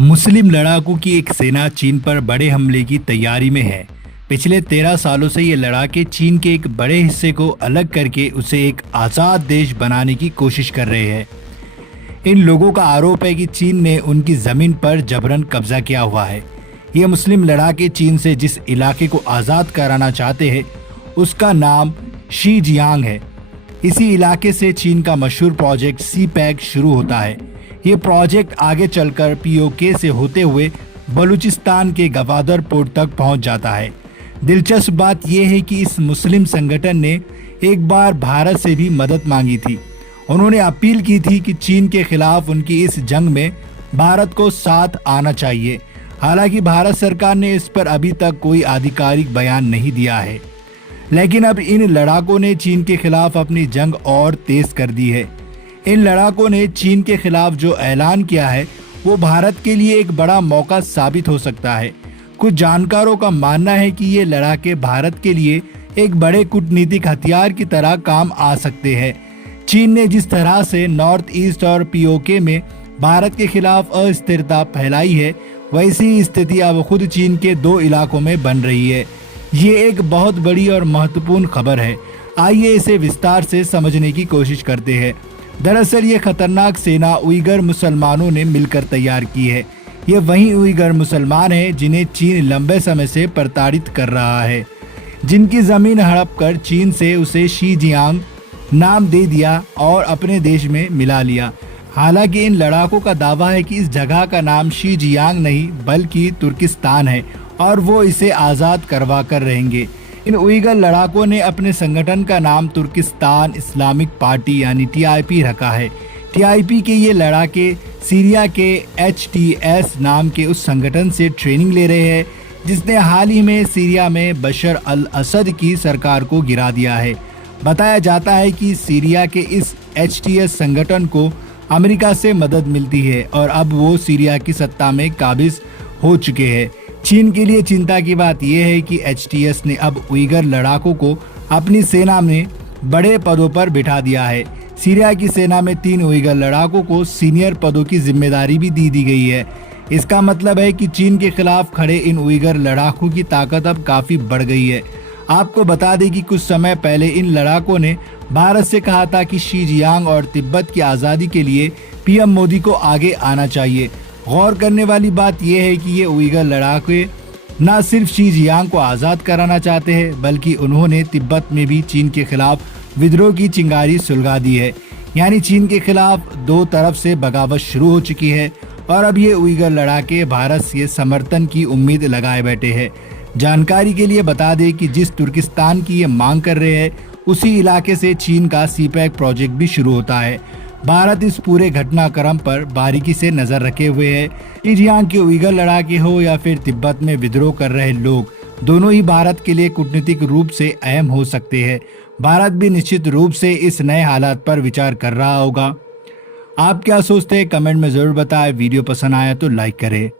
मुस्लिम लड़ाकू की एक सेना चीन पर बड़े हमले की तैयारी में है। पिछले 13 सालों से ये लड़ाके चीन के एक बड़े हिस्से को अलग करके उसे एक आज़ाद देश बनाने की कोशिश कर रहे हैं। इन लोगों का आरोप है कि चीन ने उनकी ज़मीन पर जबरन कब्जा किया हुआ है। ये मुस्लिम लड़ाके चीन से जिस इलाके को आज़ाद कराना चाहते हैं उसका नाम शीजियांग है। इसी इलाके से चीन का मशहूर प्रोजेक्ट सी-पैक शुरू होता है। ये प्रोजेक्ट आगे चलकर पीओके से होते हुए बलूचिस्तान के गवादर पोर्ट तक पहुंच जाता है। दिलचस्प बात यह है कि इस मुस्लिम संगठन ने एक बार भारत से भी मदद मांगी थी। उन्होंने अपील की थी कि चीन के खिलाफ उनकी इस जंग में भारत को साथ आना चाहिए। हालांकि भारत सरकार ने इस पर अभी तक कोई आधिकारिक बयान नहीं दिया है। लेकिन अब इन लड़ाकों ने चीन के खिलाफ अपनी जंग और तेज कर दी है। इन लड़ाकों ने चीन के खिलाफ जो ऐलान किया है वो भारत के लिए एक बड़ा मौका साबित हो सकता है। कुछ जानकारों का मानना है कि ये लड़ाके भारत के लिए एक बड़े कूटनीतिक हथियार की तरह काम आ सकते हैं। चीन ने जिस तरह से नॉर्थ ईस्ट और पीओके में भारत के खिलाफ अस्थिरता फैलाई है, वैसी स्थिति अब खुद चीन के 2 इलाकों में बन रही है। ये एक बहुत बड़ी और महत्वपूर्ण खबर है। आइए इसे विस्तार से समझने की कोशिश करते हैं। दरअसल ये खतरनाक सेना उइगर मुसलमानों ने मिलकर तैयार की है। ये वही उइगर मुसलमान हैं जिन्हें चीन लंबे समय से प्रताड़ित कर रहा है, जिनकी जमीन हड़प कर चीन से उसे शीजियांग नाम दे दिया और अपने देश में मिला लिया। हालांकि इन लड़ाकों का दावा है कि इस जगह का नाम शीजियांग नहीं बल्कि तुर्किस्तान है और वो इसे आज़ाद करवा कर रहेंगे। इन उइगर लड़ाकों ने अपने संगठन का नाम तुर्किस्तान इस्लामिक पार्टी यानी टीआईपी रखा है। टीआईपी के ये लड़ाके सीरिया के एचटीएस नाम के उस संगठन से ट्रेनिंग ले रहे हैं जिसने हाल ही में सीरिया में बशर अल असद की सरकार को गिरा दिया है। बताया जाता है कि सीरिया के इस एचटीएस संगठन को अमेरिका से मदद मिलती है और अब वो सीरिया की सत्ता में काबिज हो चुके हैं। चीन के लिए चिंता की बात यह है कि एचटीएस ने अब उइगर लड़ाकों को अपनी सेना में बड़े पदों पर बिठा दिया है। सीरिया की सेना में 3 उइगर लड़ाकों को सीनियर पदों की जिम्मेदारी भी दी गई है। इसका मतलब है कि चीन के खिलाफ खड़े इन उइगर लड़ाकों की ताकत अब काफी बढ़ गई है। आपको बता दें कि कुछ समय पहले इन लड़ाकों ने भारत से कहा था कि शीजियांग और तिब्बत की आज़ादी के लिए पीएम मोदी को आगे आना चाहिए। गौर करने वाली बात यह है कि ये उइगर लड़ाके न सिर्फ शीजियांग को आज़ाद कराना चाहते हैं बल्कि उन्होंने तिब्बत में भी चीन के खिलाफ विद्रोह की चिंगारी सुलगा दी है। यानी चीन के खिलाफ 2 तरफ से बगावत शुरू हो चुकी है और अब ये उइगर लड़ाके भारत से समर्थन की उम्मीद लगाए बैठे हैं। जानकारी के लिए बता दें कि जिस तुर्किस्तान की ये मांग कर रहे हैं उसी इलाके से चीन का सी-पैक प्रोजेक्ट भी शुरू होता है। भारत इस पूरे घटनाक्रम पर बारीकी से नजर रखे हुए है। शीजियांग के उइगर लड़ाके हो या फिर तिब्बत में विद्रोह कर रहे लोग, दोनों ही भारत के लिए कूटनीतिक रूप से अहम हो सकते हैं। भारत भी निश्चित रूप से इस नए हालात पर विचार कर रहा होगा। आप क्या सोचते हैं कमेंट में जरूर बताएं। वीडियो पसंद आया तो लाइक करें।